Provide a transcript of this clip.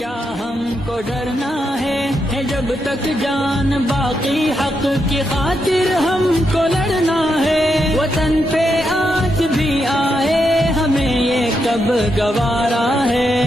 क्या हमको डरना है जब तक जान बाकी हक की खातिर हमको लड़ना है। वतन पे आज भी आए हमें ये कब गवारा है।